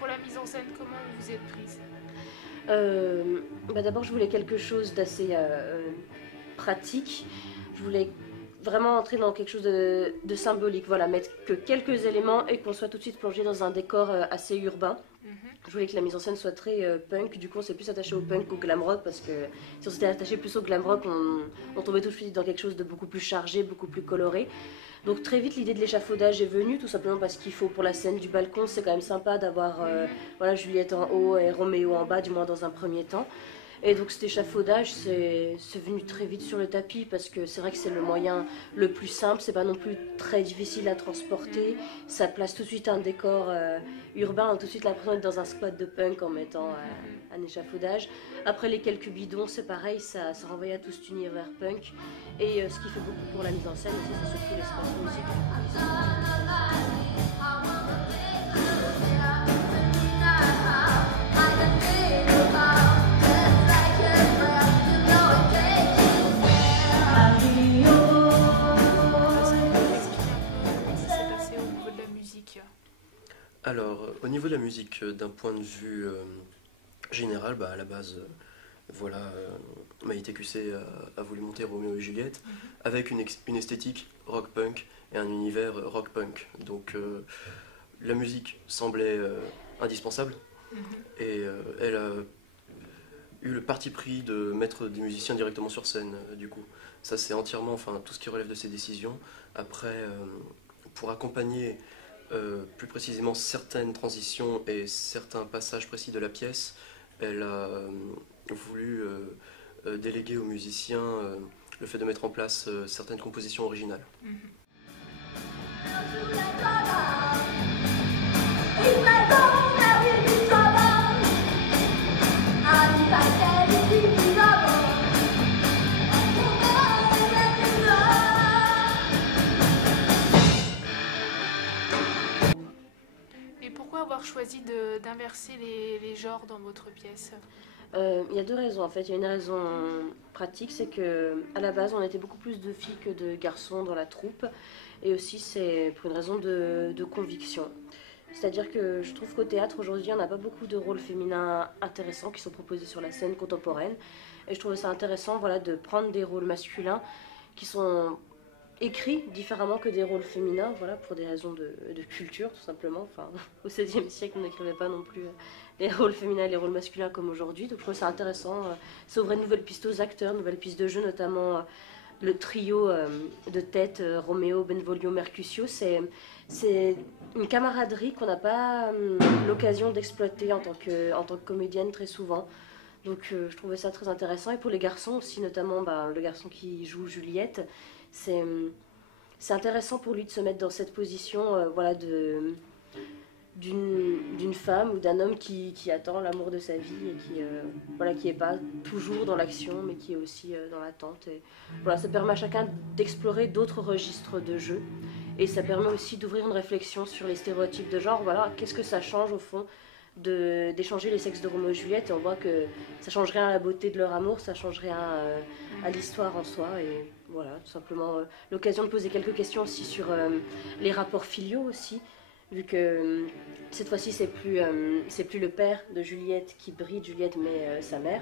pour la mise en scène, comment vous vous êtes prise? D'abord, je voulais quelque chose d'assez pratique. Je voulais vraiment entrer dans quelque chose de symbolique, voilà, mettre que quelques éléments et qu'on soit tout de suite plongé dans un décor assez urbain. Je voulais que la mise en scène soit très punk, du coup on s'est plus attaché au punk qu'au glam rock parce que si on s'était attaché plus au glam rock, on tombait tout de suite dans quelque chose de beaucoup plus chargé, beaucoup plus coloré. Donc très vite l'idée de l'échafaudage est venue, tout simplement parce qu'il faut pour la scène du balcon, c'est quand même sympa d'avoir voilà, Juliette en haut et Roméo en bas, du moins dans un premier temps. Et donc cet échafaudage, c'est venu très vite sur le tapis parce que c'est vrai que c'est le moyen le plus simple, c'est pas non plus très difficile à transporter, ça place tout de suite un décor urbain, on a tout de suite l'impression d'être dans un squat de punk en mettant un échafaudage. Après les quelques bidons, c'est pareil, ça renvoie à tout cet univers punk. Et ce qui fait beaucoup pour la mise en scène aussi, c'est surtout l'espace musique. Alors, au niveau de la musique, d'un point de vue général, à la base, voilà, Maïté QC a voulu monter Roméo et Juliette avec une esthétique rock-punk et un univers rock-punk. Donc, la musique semblait indispensable et elle a eu le parti pris de mettre des musiciens directement sur scène, du coup. Ça, c'est entièrement, enfin, tout ce qui relève de ses décisions. Après, pour accompagner plus précisément certaines transitions et certains passages précis de la pièce, elle a voulu déléguer aux musiciens le fait de mettre en place certaines compositions originales. Pourquoi avoir choisi d'inverser les genres dans votre pièce? Il y a deux raisons en fait. Il y a une raison pratique, c'est que à la base on était beaucoup plus de filles que de garçons dans la troupe, et aussi c'est pour une raison de conviction. C'est-à-dire que je trouve qu'au théâtre aujourd'hui on n'a pas beaucoup de rôles féminins intéressants qui sont proposés sur la scène contemporaine, et je trouve ça intéressant, voilà, de prendre des rôles masculins qui sont écrits différemment que des rôles féminins, voilà, pour des raisons de culture tout simplement. Enfin, au XVIe siècle on n'écrivait pas non plus les rôles féminins et les rôles masculins comme aujourd'hui, donc je trouve ça intéressant. Ça ouvrait de nouvelles pistes aux acteurs, nouvelles pistes de jeu, notamment le trio de tête, Roméo, Benvolio, Mercutio. C'est une camaraderie qu'on n'a pas l'occasion d'exploiter en tant que comédienne très souvent. Donc je trouvais ça très intéressant. Et pour les garçons aussi, notamment le garçon qui joue Juliette, c'est intéressant pour lui de se mettre dans cette position voilà, d'une femme ou d'un homme qui attend l'amour de sa vie et qui voilà, qui est pas toujours dans l'action mais qui est aussi dans l'attente. Et voilà, ça permet à chacun d'explorer d'autres registres de jeu, et ça permet aussi d'ouvrir une réflexion sur les stéréotypes de genre. Voilà, qu'est-ce que ça change au fond d'échanger les sexes de Roméo et Juliette, et on voit que ça change rien à la beauté de leur amour, ça change rien à l'histoire en soi. Et voilà, tout simplement l'occasion de poser quelques questions aussi sur les rapports filiaux aussi, vu que cette fois-ci c'est plus le père de Juliette qui bride Juliette, mais sa mère.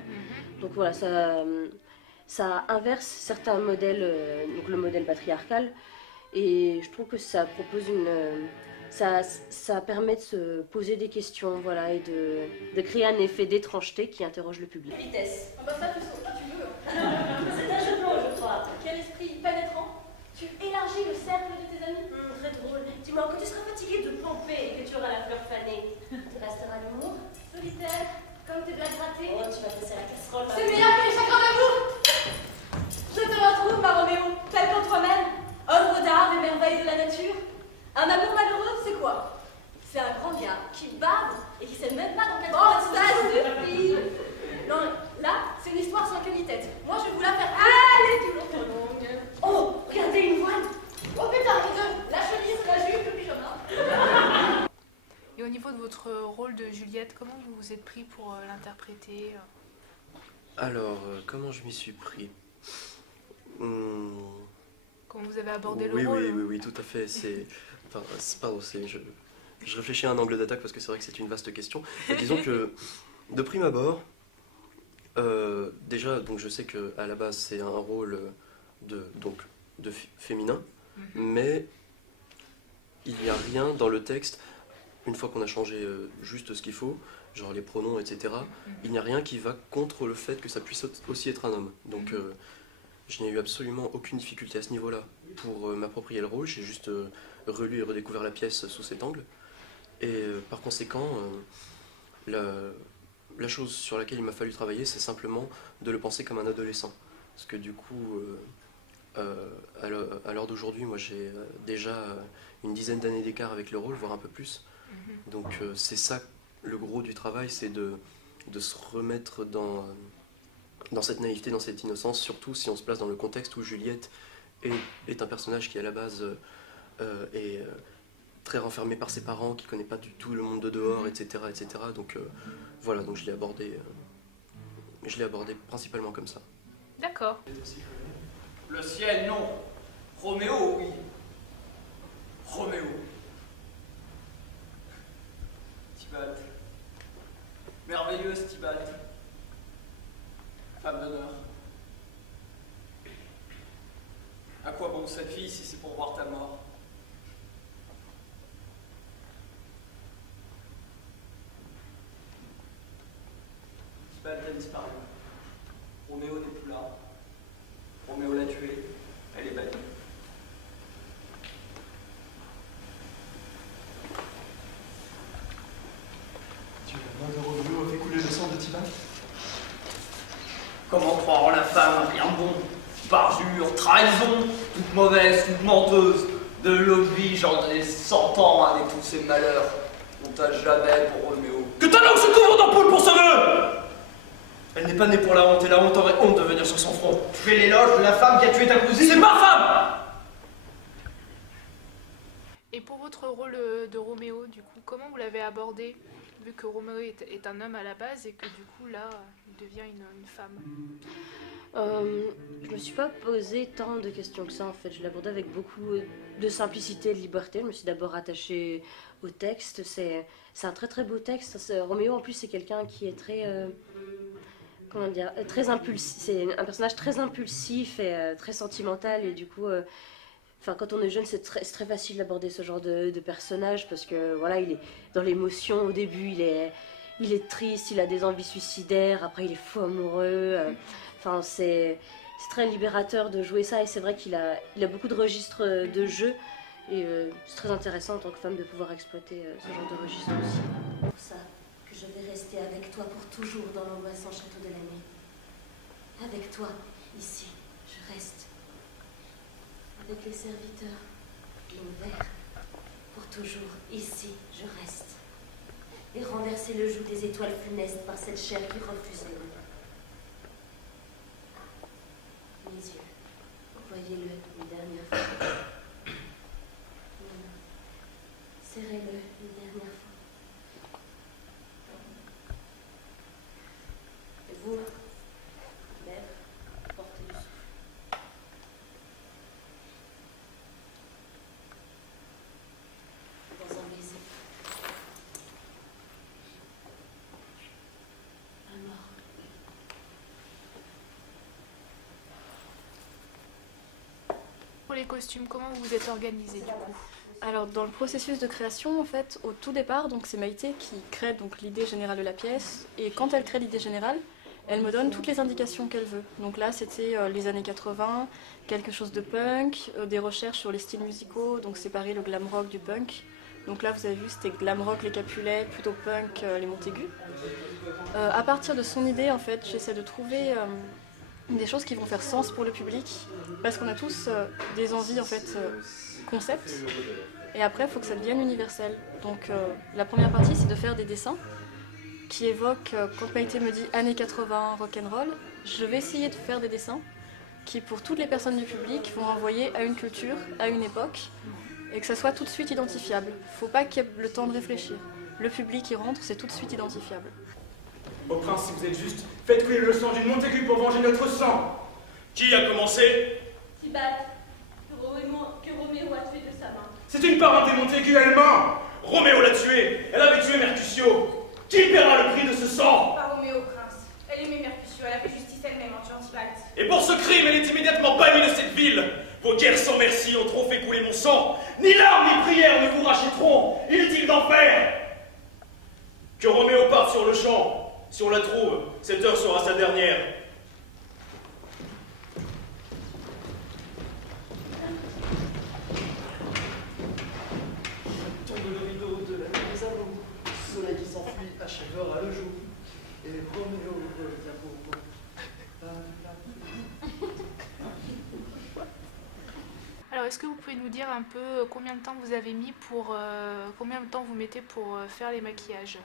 Donc voilà, ça inverse certains modèles, donc le modèle patriarcal, et je trouve que ça propose ça permet de se poser des questions, voilà, et de créer un effet d'étrangeté qui interroge le public. Vitesse. Ah bah ça, tu veux. C'est un jeu de mots, je crois. Quel esprit pénétrant. Tu élargis le cercle de tes amis. Très drôle. Dis-moi, quand tu seras fatigué de pomper et que tu auras la fleur fanée, te restera l'humour. Solitaire, comme tes blagues ratées. Oh, tu vas passer la casserole. C'est meilleur que les chagrins d'amour. Je te retrouve, ma Roméo, tel qu'en toi-même, œuvre d'art et merveille de la nature. Un amour malheureux, c'est quoi? C'est un grand gars qui bave et qui sait même pas dans quel temps ça suffit. Non, là, c'est une histoire sans qualité. Moi, je vais vous la faire. Allez, du long longue. Oh, regardez une voile. Oh putain, les deux, la chemise, la jupe, le pyjama. Et au niveau de votre rôle de Juliette, comment vous vous êtes pris pour l'interpréter? Alors, comment je m'y suis pris? Quand vous avez abordé le rôle? Oui, tout à fait. Pardon, Je réfléchis à un angle d'attaque parce que c'est vrai que c'est une vaste question. Et disons que, de prime abord, déjà, donc je sais qu'à la base c'est un rôle de féminin, mais il n'y a rien dans le texte, une fois qu'on a changé juste ce qu'il faut, genre les pronoms, etc., il n'y a rien qui va contre le fait que ça puisse aussi être un homme. Donc je n'ai eu absolument aucune difficulté à ce niveau-là pour m'approprier le rôle, j'ai juste relu et redécouvert la pièce sous cet angle. Et par conséquent, la chose sur laquelle il m'a fallu travailler, c'est simplement de le penser comme un adolescent. Parce que du coup, à l'heure d'aujourd'hui, moi j'ai déjà une dizaine d'années d'écart avec le rôle, voire un peu plus. Donc c'est ça le gros du travail, c'est de se remettre dans cette naïveté, dans cette innocence, surtout si on se place dans le contexte où Juliette est un personnage qui à la base est très renfermé par ses parents, qui ne connaît pas du tout le monde de dehors, etc. etc. Donc voilà, donc je l'ai abordé principalement comme ça. D'accord. Le ciel, non. Roméo, oui. Roméo. Tybalt. Merveilleuse Tybalt. Femme d'honneur. À quoi bon cette fille si c'est pour voir ta mort? Tybalt a disparu. Roméo n'est plus là. Roméo l'a tuée. Elle est bannie. Tu la main de Roméo a fait couler le sang de Tybalt? Comment croire en la femme? Rien de bon. Parjure, trahison, toute mauvaise, toute menteuse. De l'oubli, j'en ai 100 ans avec tous ces malheurs. On t'a jamais pour Roméo. Que ta langue se couvre d'ampoule pour ce vœu! Elle n'est pas née pour la honte, et la honte aurait honte de venir sur son front. Tu fais l'éloge de la femme qui a tué ta cousine? C'est ma femme! Et pour votre rôle de Roméo, du coup, comment vous l'avez abordé, vu que Roméo est un homme à la base et que du coup, là, il devient une femme? Je me suis pas posé tant de questions que ça en fait. Je l'abordais avec beaucoup de simplicité et de liberté. Je me suis d'abord attachée au texte. C'est un très très beau texte. Roméo en plus c'est quelqu'un qui est très comment dire, très impulsif. C'est un personnage très impulsif et très sentimental et du coup quand on est jeune c'est très facile d'aborder ce genre de personnage parce que voilà, il est dans l'émotion au début, il est triste, il a des envies suicidaires, après il est fou amoureux. Enfin, c'est très libérateur de jouer ça et c'est vrai qu'il a beaucoup de registres de jeu et c'est très intéressant en tant que femme de pouvoir exploiter ce genre de registre aussi. C'est pour ça que je vais rester avec toi pour toujours dans l'angoissant château de la nuit. Avec toi, ici, je reste. Avec les serviteurs, l'hiver, pour toujours, ici, je reste. Et renverser le joug des étoiles funestes par cette chair qui refusait. Mes yeux, voyez-le une dernière fois. Serrez-le une dernière fois. Et vous, mère, portez le souffle. Dans un baiser. Un mort. Pour les costumes, comment vous vous êtes organisé du coup? Alors dans le processus de création, en fait, au tout départ, donc c'est Maïté qui crée donc l'idée générale de la pièce. Et quand elle crée l'idée générale, elle me donne toutes les indications qu'elle veut. Donc là, c'était les années 80, quelque chose de punk, des recherches sur les styles musicaux, donc séparer le glam rock du punk. Donc là, vous avez vu, c'était glam rock les Capulets, plutôt punk les Montaigu. À partir de son idée, en fait, j'essaie de trouver des choses qui vont faire sens pour le public, parce qu'on a tous des envies, en fait, concept. Et après, il faut que ça devienne universel. Donc la première partie, c'est de faire des dessins qui évoquent, quand Maïté me dit années 80, rock'n'roll, je vais essayer de faire des dessins qui, pour toutes les personnes du public, vont renvoyer à une culture, à une époque, et que ça soit tout de suite identifiable. Il ne faut pas qu'il y ait le temps de réfléchir. Le public qui rentre, c'est tout de suite identifiable. Ô prince, si vous êtes juste, faites couler le sang d'une Montaigu pour venger notre sang. Qui a commencé? Tybalt, que Roméo a tué de sa main. C'est une parente des Montaigu, elle ment. Roméo l'a tuée. Elle avait tué Mercutio. Qui paiera le prix de ce sang? Pas Roméo, prince. Elle aimait Mercutio, elle a fait justice elle-même en tuant Tybalt. Et pour ce crime, elle est immédiatement bannie de cette ville. Vos guerres sans merci ont trop fait couler mon sang. Ni larmes ni prières ne vous rachèteront. Inutile d'en faire. Que Roméo parte sur le champ. Si on la trouve, cette heure sera sa dernière. Tombe le rideau de la nuit des amours, soleil qui s'enfuit achèvera le jour, et Roméo revient pour moi. Alors, est-ce que vous pouvez nous dire un peu combien de temps vous avez mis pour... combien de temps vous mettez pour faire les maquillages?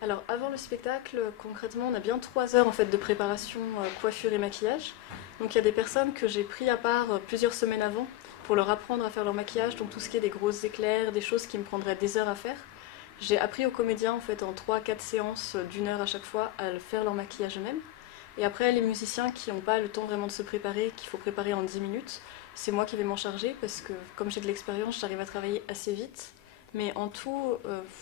Alors avant le spectacle, concrètement, on a bien 3 heures en fait de préparation coiffure et maquillage. Donc il y a des personnes que j'ai pris à part plusieurs semaines avant pour leur apprendre à faire leur maquillage, donc tout ce qui est des grosses éclairs, des choses qui me prendraient des heures à faire. J'ai appris aux comédiens en fait en 3-4 séances d'1 heure à chaque fois à faire leur maquillage eux-mêmes. Et après les musiciens qui n'ont pas le temps vraiment de se préparer, qu'il faut préparer en 10 minutes, c'est moi qui vais m'en charger parce que comme j'ai de l'expérience, j'arrive à travailler assez vite. Mais en tout,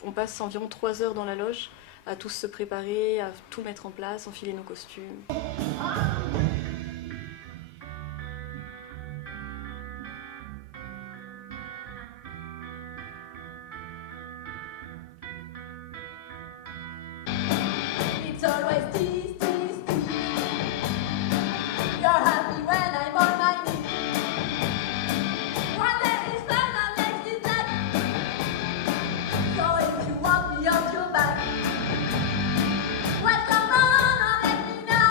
on passe environ 3 heures dans la loge à tous se préparer, à tout mettre en place, enfiler nos costumes. It's always tease, tease, tease. You're happy when I'm on my knees. One leg is flat, my leg is flat. So if you want me on your back, what's going on? Let me know.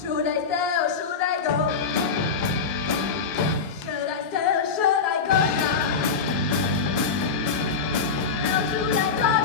Should I stay or should I go? Should I stay or should I go now? Now should I go?